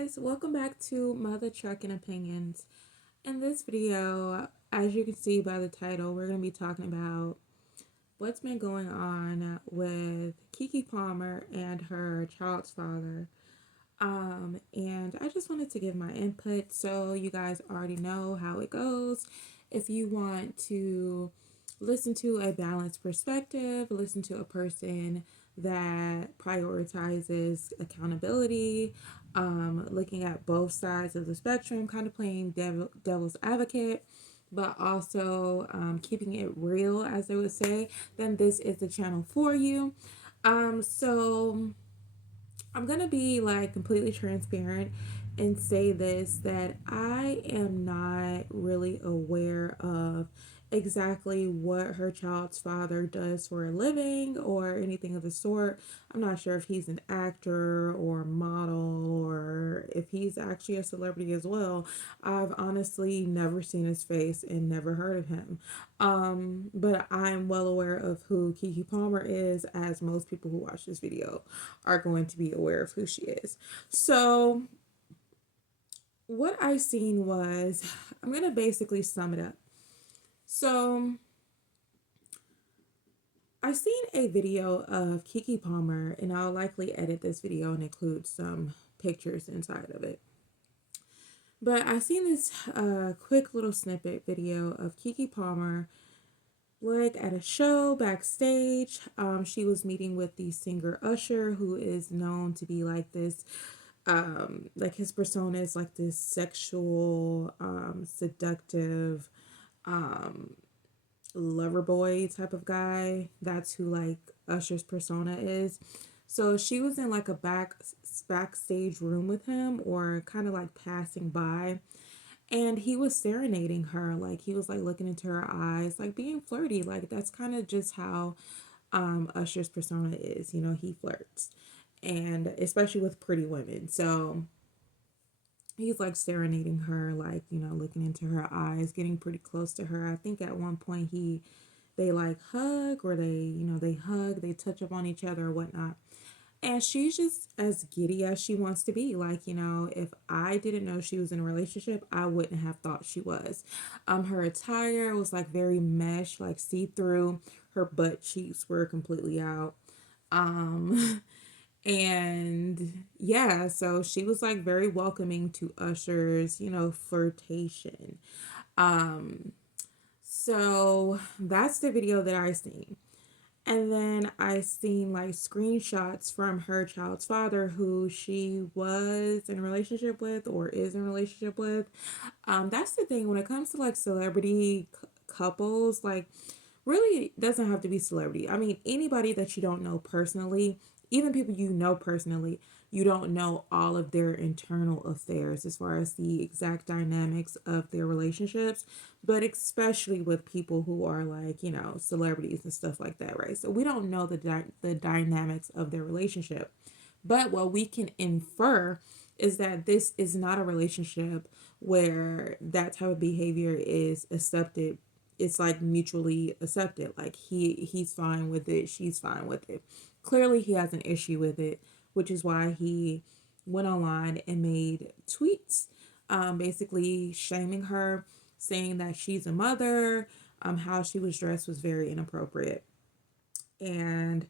guys, welcome back to Mother Trucking Opinions. In this video, as you can see by the title, we're going to be talking about what's been going on with Keke Palmer and her child's father. And I just wanted to give my input so you guys already know how it goes. If you want to listen to a balanced perspective, listen to a person that prioritizes accountability, looking at both sides of the spectrum, kind of playing devil's advocate, but also keeping it real, as they would say, then this is the channel for you. So I'm gonna be like completely transparent and say this that I am not really aware of exactly what her child's father does for a living or anything of the sort. I'm not sure if he's an actor or model or if he's actually a celebrity as well. I've honestly never seen his face and never heard of him. But I'm well aware of who Keke Palmer is, as most people who watch this video are going to be aware of who she is. So, what I seen was, I'm going to basically sum it up. So, I seen a video of Keke Palmer, and I'll likely edit this video and include some pictures inside of it. But I seen this quick little snippet video of Keke Palmer like at a show backstage. She was meeting with the singer Usher, who is known to be like this, like his persona is like this sexual, seductive, um, lover boy type of guy. That's who like Usher's persona is. So she was in like a backstage room with him, or kind of like passing by, and he was serenading her. Like he was like looking into her eyes, like being flirty. Like that's kind of just how Usher's persona is. You know, he flirts, and especially with pretty women. So he's like serenading her, like, you know, looking into her eyes, getting pretty close to her. I think at one point they like hug, or they hug, they touch up on each other or whatnot. And she's just as giddy as she wants to be. Like, you know, if I didn't know she was in a relationship, I wouldn't have thought she was. Her attire was like very mesh, like see through. Her butt cheeks were completely out. Um, and yeah, so she was like very welcoming to Usher's, you know, flirtation. Um, so that's the video that I seen. And then I seen like screenshots from her child's father, who she was in a relationship with or is in a relationship with. That's the thing when it comes to like celebrity couples, like really it doesn't have to be celebrity. I mean, anybody that you don't know personally, even people you know personally, you don't know all of their internal affairs as far as the exact dynamics of their relationships, but especially with people who are like, you know, celebrities and stuff like that, right? So we don't know the dynamics of their relationship. But what we can infer is that this is not a relationship where that type of behavior is accepted. It's like mutually accepted. Like he's fine with it, she's fine with it. Clearly he has an issue with it, which is why he went online and made tweets, basically shaming her, saying that she's a mother, how she was dressed was very inappropriate. And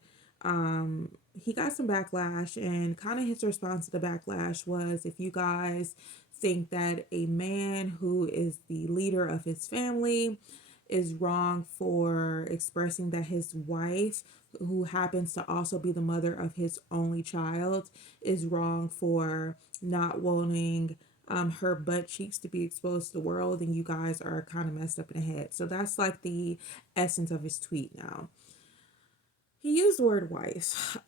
he got some backlash, and kind of his response to the backlash was, if you guys think that a man who is the leader of his family is wrong for expressing that his wife, who happens to also be the mother of his only child, is wrong for not wanting her butt cheeks to be exposed to the world, and you guys are kind of messed up in the head. So that's like the essence of his tweet now. He used the word wife.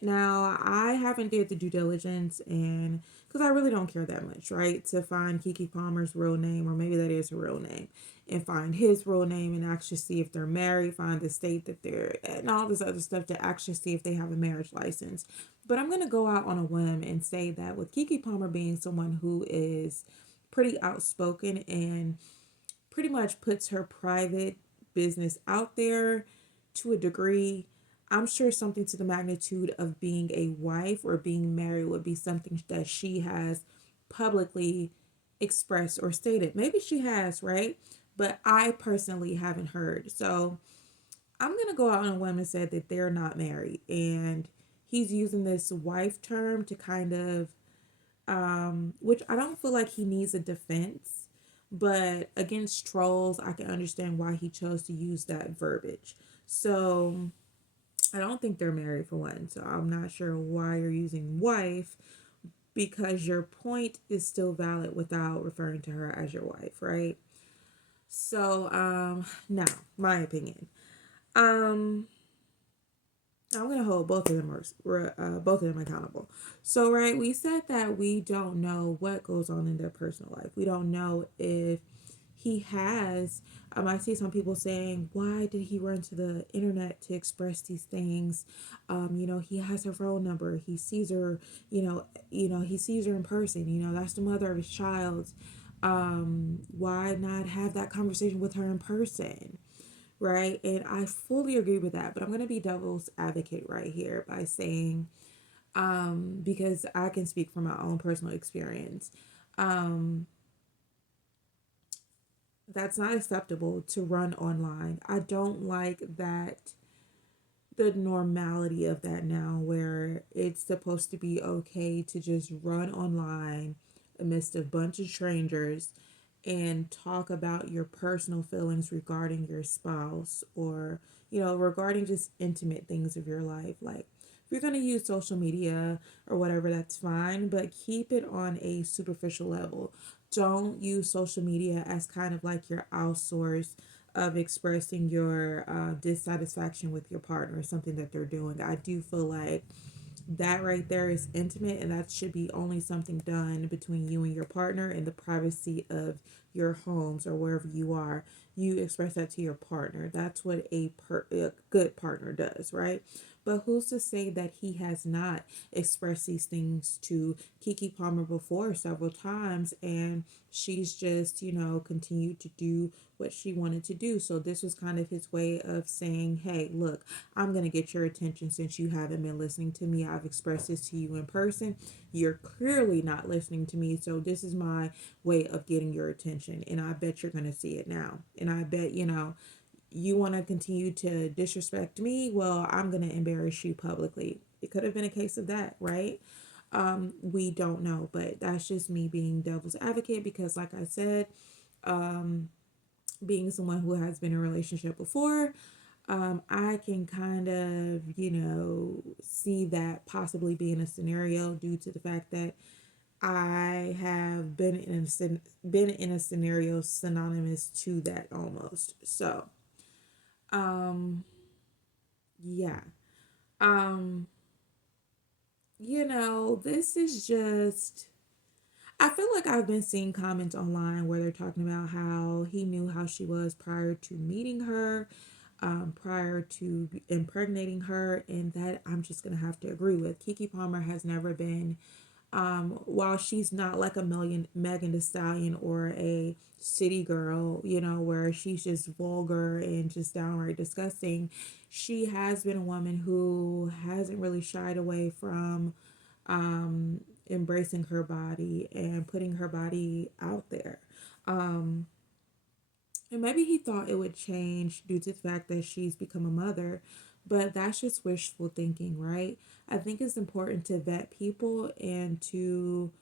Now I haven't did the due diligence, and because I really don't care that much, right? To find Keke Palmer's real name, or maybe that is her real name, and find his real name, and actually see if they're married, find the state that they're, and all this other stuff to actually see if they have a marriage license. But I'm gonna go out on a whim and say that with Keke Palmer being someone who is pretty outspoken and pretty much puts her private business out there to a degree, I'm sure something to the magnitude of being a wife or being married would be something that she has publicly expressed or stated. Maybe she has, right? But I personally haven't heard. So I'm going to go out on a whim and say that they're not married. And he's using this wife term to kind of, which I don't feel like he needs a defense. But against trolls, I can understand why he chose to use that verbiage. So I don't think they're married for one. So I'm not sure why you're using wife because your point is still valid without referring to her as your wife, right? So, now, my opinion. Um, I'm gonna hold both of them both of them accountable. So, right, we said that we don't know what goes on in their personal life. We don't know if he has. I see some people saying, "Why did he run to the internet to express these things?" He has her phone number. He sees her. He sees her in person. That's the mother of his child. Why not have that conversation with her in person? Right? And I fully agree with that. But I'm going to be devil's advocate right here by saying, because I can speak from my own personal experience, um, that's not acceptable to run online. I don't like that the normality of that now where it's supposed to be okay to just run online amidst a bunch of strangers and talk about your personal feelings regarding your spouse or regarding just intimate things of your life. Like, if you're going to use social media or whatever, that's fine, but keep it on a superficial level. Don't use social media as kind of like your outsource of expressing your dissatisfaction with your partner or something that they're doing. I do feel like that right there is intimate, and that should be only something done between you and your partner in the privacy of your homes or wherever you are. You express that to your partner. That's what a good partner does, right? But who's to say that he has not expressed these things to Keke Palmer before several times, and she's just, continued to do what she wanted to do. So this was kind of his way of saying, hey, look, I'm going to get your attention since you haven't been listening to me. I've expressed this to you in person. You're clearly not listening to me. So this is my way of getting your attention. And I bet you're going to see it now. And I bet, you want to continue to disrespect me. Well, I'm going to embarrass you publicly. It could have been a case of that, right? We don't know. But that's just me being devil's advocate because, like I said, um, being someone who has been in a relationship before, I can kind of, see that possibly being a scenario due to the fact that I have been in a scenario synonymous to that almost. So, um, yeah. Um, this is just. I feel like I've been seeing comments online where they're talking about how he knew how she was prior to meeting her, prior to impregnating her, and that I'm just gonna have to agree with. Keke Palmer has never been, while she's not like a million Megan Thee Stallion or a city girl, where she's just vulgar and just downright disgusting. She has been a woman who hasn't really shied away from embracing her body and putting her body out there. Um, and maybe he thought it would change due to the fact that she's become a mother, but that's just wishful thinking, right? I think it's important to vet people and to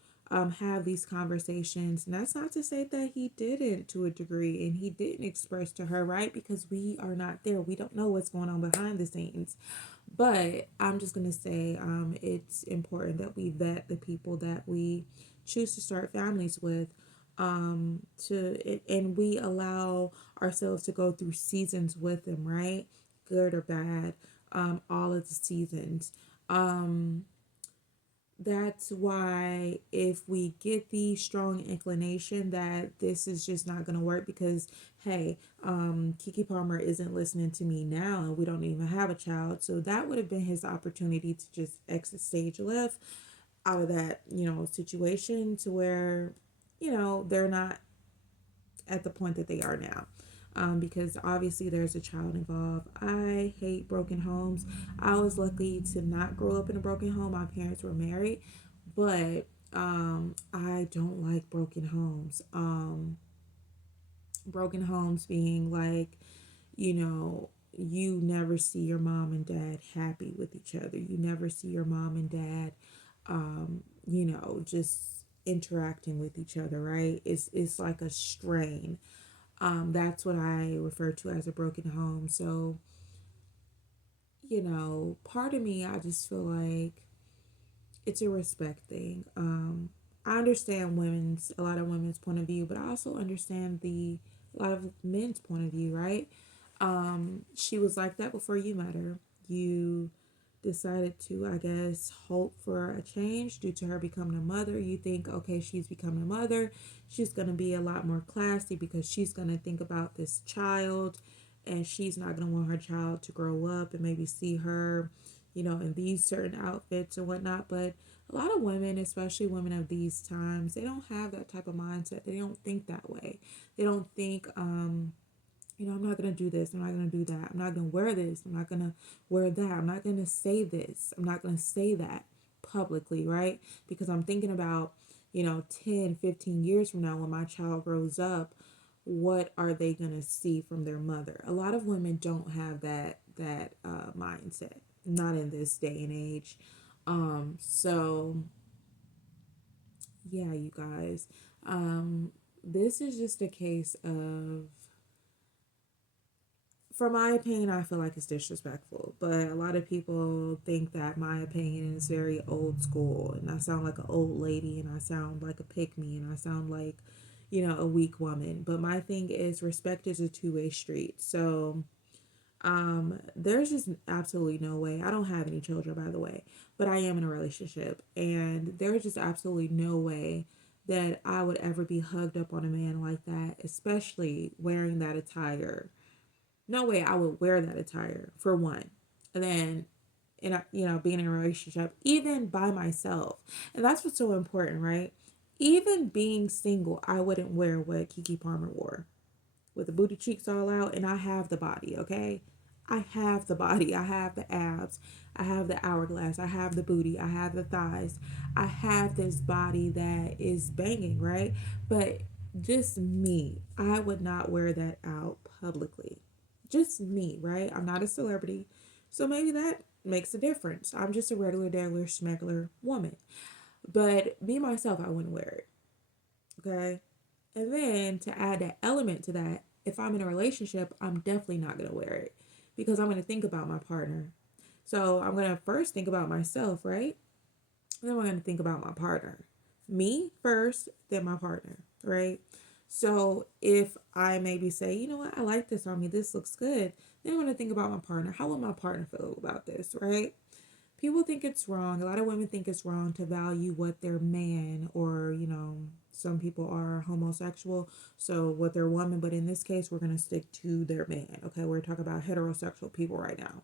have these conversations. And that's not to say that he didn't to a degree and he didn't express to her, right? Because we are not there. We don't know what's going on behind the scenes. But I'm just going to say it's important that we vet the people that we choose to start families with, and we allow ourselves to go through seasons with them, right? Good or bad, all of the seasons. Um, that's why if we get the strong inclination that this is just not going to work because, hey, Keke Palmer isn't listening to me now and we don't even have a child, so that would have been his opportunity to just exit stage left out of that situation to where they're not at the point that they are now. because obviously there's a child involved. I hate broken homes. I was lucky to not grow up in a broken home. My parents were married, but I don't like broken homes. Broken homes being like, you never see your mom and dad happy with each other. You never see your mom and dad, just interacting with each other, right? It's like a strain. That's what I refer to as a broken home. So, part of me, I just feel like it's a respect thing. I understand a lot of women's point of view, but I also understand a lot of men's point of view, right? She was like that before you met her. You decided to, I guess, hope for a change due to her becoming a mother. You think, okay, she's becoming a mother. She's going to be a lot more classy because she's going to think about this child, and she's not going to want her child to grow up and maybe see her, in these certain outfits and whatnot. But a lot of women, especially women of these times, they don't have that type of mindset. They don't think that way. They don't think, I'm not going to do this. I'm not going to do that. I'm not going to wear this. I'm not going to wear that. I'm not going to say this. I'm not going to say that publicly, right? Because I'm thinking about, 10, 15 years from now when my child grows up, what are they going to see from their mother? A lot of women don't have that mindset, not in this day and age. So yeah, you guys, this is just a case of, for my opinion, I feel like it's disrespectful. But a lot of people think that my opinion is very old school, and I sound like an old lady, and I sound like a pick me, and I sound like, a weak woman. But my thing is, respect is a two-way street. So, there's just absolutely no way. I don't have any children, by the way, but I am in a relationship, and there's just absolutely no way that I would ever be hugged up on a man like that, especially wearing that attire. No way I would wear that attire, for one. And then, being in a relationship, even by myself. And that's what's so important, right? Even being single, I wouldn't wear what Keke Palmer wore, with the booty cheeks all out. And I have the body, okay? I have the body. I have the abs. I have the hourglass. I have the booty. I have the thighs. I have this body that is banging, right? But just me, I would not wear that out publicly. Just me, right? I'm not a celebrity. So maybe that makes a difference. I'm just a regular, schmegular woman. But me, myself, I wouldn't wear it. Okay? And then to add that element to that, if I'm in a relationship, I'm definitely not going to wear it because I'm going to think about my partner. So I'm going to first think about myself, right? And then I'm going to think about my partner. Me first, then my partner, right? So if I maybe say, you know what, I like this on me, this looks good, then I'm going to think about my partner. How will my partner feel about this, right? People think it's wrong. A lot of women think it's wrong to value what their man, or, some people are homosexual, so what their woman, but in this case, we're going to stick to their man. Okay, we're talking about heterosexual people right now.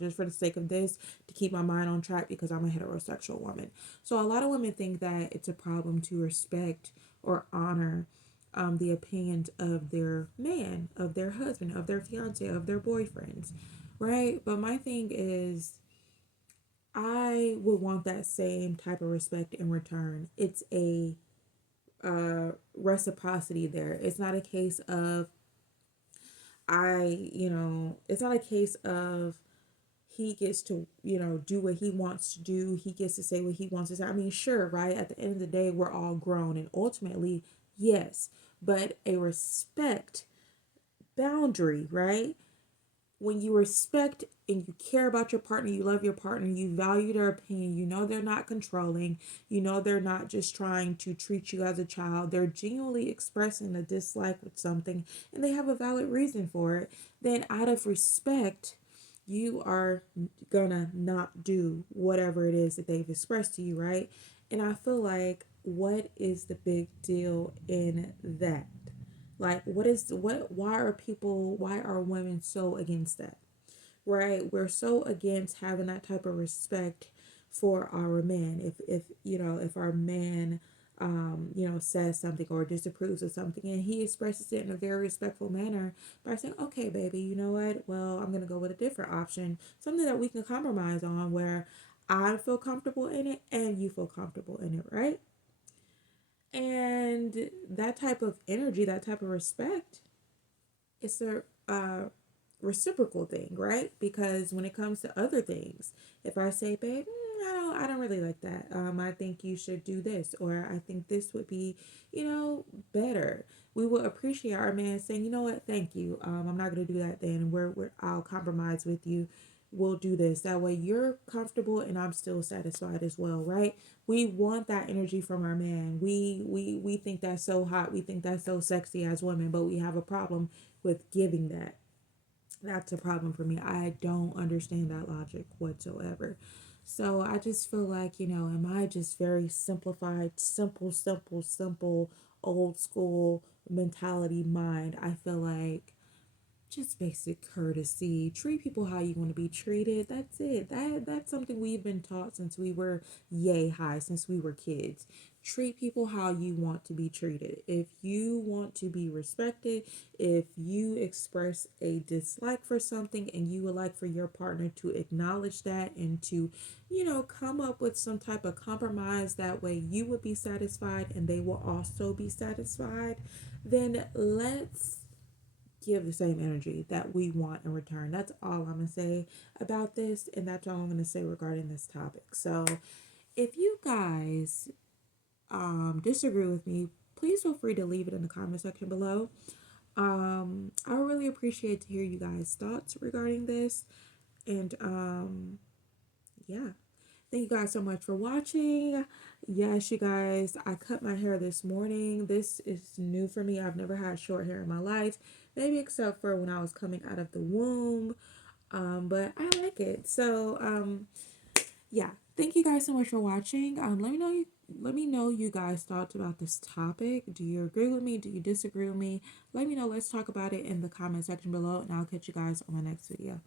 Just for the sake of this, to keep my mind on track because I'm a heterosexual woman. So a lot of women think that it's a problem to respect or honor the opinions of their man, of their husband, of their fiance, of their boyfriends, right? But my thing is, I would want that same type of respect in return. It's a reciprocity there. It's not a case of it's not a case of he gets to, do what he wants to do. He gets to say what he wants to say. I mean, sure, right? At the end of the day, we're all grown, and ultimately, yes, but a respect boundary, right? When you respect and you care about your partner, you love your partner, you value their opinion, they're not controlling, they're not just trying to treat you as a child, they're genuinely expressing a dislike with something and they have a valid reason for it, then out of respect, you are gonna not do whatever it is that they've expressed to you, right? And I feel like, what is the big deal in that? Like, why are women so against that? Right? We're so against having that type of respect for our man. If our man says something or disapproves of something, and he expresses it in a very respectful manner by saying, okay, baby, you know what? Well, I'm going to go with a different option, something that we can compromise on where I feel comfortable in it and you feel comfortable in it, right? And that type of energy, that type of respect, it's a reciprocal thing, right? Because when it comes to other things, if I say, babe, I don't really like that. I think you should do this, or I think this would be, better. We will appreciate our man saying, you know what, thank you. I'm not gonna do that then. I'll compromise with you. We'll do this. That way you're comfortable and I'm still satisfied as well, right? We want that energy from our man. We think that's so hot. We think that's so sexy as women, but we have a problem with giving that. That's a problem for me. I don't understand that logic whatsoever. So I just feel like, am I just very simplified, simple, old school mentality mind? I feel like just basic courtesy. Treat people how you want to be treated. That's it. That's something we've been taught since we were yay high, since we were kids. Treat people how you want to be treated. If you want to be respected, if you express a dislike for something and you would like for your partner to acknowledge that and to, come up with some type of compromise, that way you would be satisfied and they will also be satisfied, then let's give the same energy that we want in return. That's all I'm going to say about this, and that's all I'm going to say regarding this topic. So, if you guys disagree with me, please feel free to leave it in the comment section below. I would really appreciate to hear you guys' thoughts regarding this, and yeah. Thank you guys so much for watching. Yes, you guys, I cut my hair this morning. This is new for me. I've never had short hair in my life, maybe except for when I was coming out of the womb. But I like it. So, yeah. Thank you guys so much for watching. Let me know you guys thoughts about this topic. Do you agree with me? Do you disagree with me? Let me know. Let's talk about it in the comment section below, and I'll catch you guys on my next video.